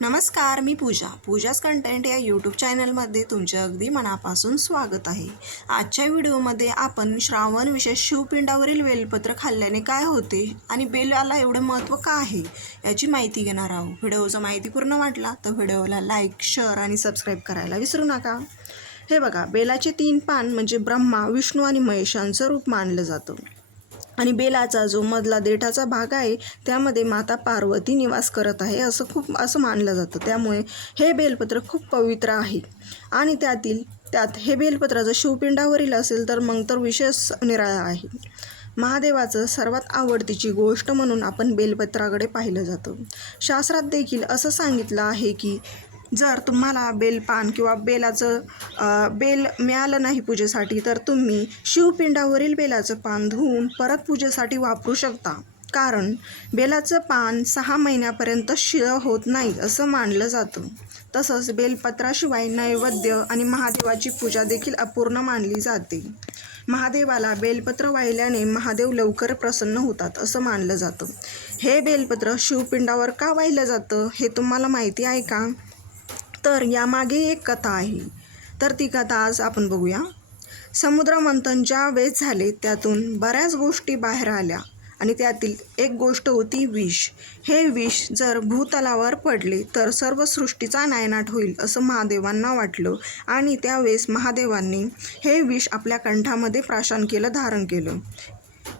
नमस्कार मी पूजा. पूजाच कंटेंट या यूट्यूब चॅनलमध्ये तुमचे अगदी मनापासून स्वागत आहे. आजच्या व्हिडिओमध्ये आपण श्रावण विशेष शिवपिंडावरील बेलपत्र खाल्ल्याने काय होते आणि बेलाला एवढं महत्त्व का आहे याची माहिती घेणार आहोत. व्हिडिओचा माहिती पूर्ण वाटला तर व्हिडिओला लाईक शेअर आणि सबस्क्राईब करायला विसरू नका. हे बघा बेलाचे तीन पान म्हणजे ब्रह्मा विष्णू आणि महेशांचं रूप मानलं जातं. आणि बेलाचा जो मधला देठाचा भाग आहे त्यामध्ये माता पार्वती निवास करत आहे असं खूप असं मानलं जातं. त्यामुळे हे बेलपत्र खूप पवित्र आहे. आणि त्यातील त्यात हे बेलपत्र जर शिवपिंडावरील असेल तर मग तर विशेष निराळा आहे. महादेवाचं सर्वात आवडतीची गोष्ट म्हणून आपण बेलपत्राकडे पाहिलं जातं. शास्त्रात देखील असं सांगितलं आहे की जर तुम्हाला बेलपान किंवा बेलाचं बेल मिळालं नाही पूजेसाठी तर तुम्ही शिवपिंडावरील बेलाचं पान धुवून परत पूजेसाठी वापरू शकता. कारण बेलाचं पान सहा महिन्यापर्यंत शिळं होत नाही असं मानलं जातं. तसंच बेलपत्राशिवाय नैवेद्य आणि महादेवाची पूजा देखील अपूर्ण मानली जाते. महादेवाला बेलपत्र वाहिल्याने महादेव लवकर प्रसन्न होतात असं मानलं जातं. हे बेलपत्र शिवपिंडावर का वाहिलं जातं हे तुम्हाला माहिती आहे का? तर यामागे एक कथा आहे. तर ती कथा आज आपण बघूया. समुद्रमंथन ज्या वेळेस झाले त्यातून बऱ्याच गोष्टी बाहेर आल्या आणि त्यातील एक गोष्ट होती विष. हे विष जर भूतलावर पडले तर सर्व सृष्टीचा नायनाट होईल असं महादेवांना वाटलं आणि त्यावेळेस महादेवांनी हे विष आपल्या कंठामध्ये प्राशन केलं धारण केलं.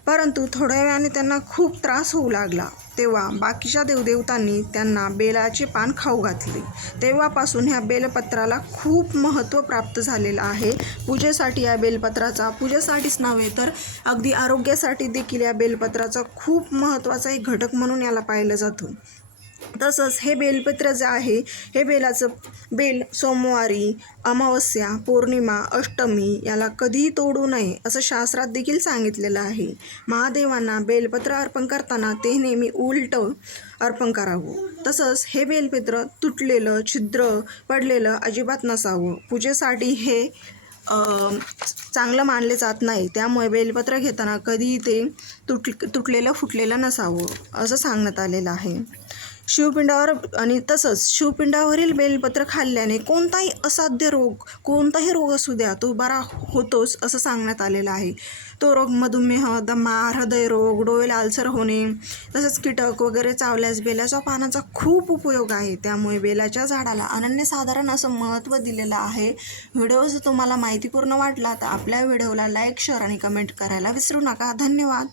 परंतु थोड्या वेळाने त्यांना खूप त्रास होऊ लागला. तेव्हा बाकीच्या देवदेवतांनी त्यांना बेलाचे पान खाऊ घातले. तेव्हापासून ह्या बेलपत्राला खूप महत्त्व प्राप्त झालेलं आहे. पूजेसाठी या बेलपत्राचा पूजेसाठीच नव्हे तर अगदी आरोग्यासाठी देखील या बेलपत्राचा खूप महत्त्वाचा एक घटक म्हणून याला पाहिलं जातं. तसंच हे बेलपत्र जे आहे हे बेलाचं बेल सोमवारी अमावस्या पौर्णिमा अष्टमी याला कधीही तोडू नये असं शास्त्रात देखील सांगितलेलं आहे. महादेवांना बेलपत्र अर्पण करताना ते नेहमी उलट अर्पण करावं. तसंच हे बेलपत्र तुटलेलं छिद्र पडलेलं अजिबात नसावं. पूजेसाठी हे चांगलं मानले जात नाही. त्यामुळे बेलपत्र घेताना कधीही ते तुट तुटलेलं फुटलेलं नसावं असं सांगण्यात आलेलं आहे. शिवपिंडावर आणि तसंच शिवपिंडावरील बेलपत्र खाल्ल्याने कोणताही असाध्य रोग कोणताही रोग असू द्या तो बरा होतोच असं सांगण्यात आलेलं आहे. तो रोग मधुमेह दमा हृदयरोग डोळे लालसर होणे तसंच कीटक वगैरे चावल्यास बेलाच्या पानाचा खूप उपयोग आहे. त्यामुळे बेलाच्या झाडाला अनन्यसाधारण असं महत्त्व दिलेलं आहे. व्हिडिओ जर तुम्हाला माहितीपूर्ण वाटला तर आपल्या व्हिडिओला लाईक शेअर आणि कमेंट करायला विसरू नका. धन्यवाद.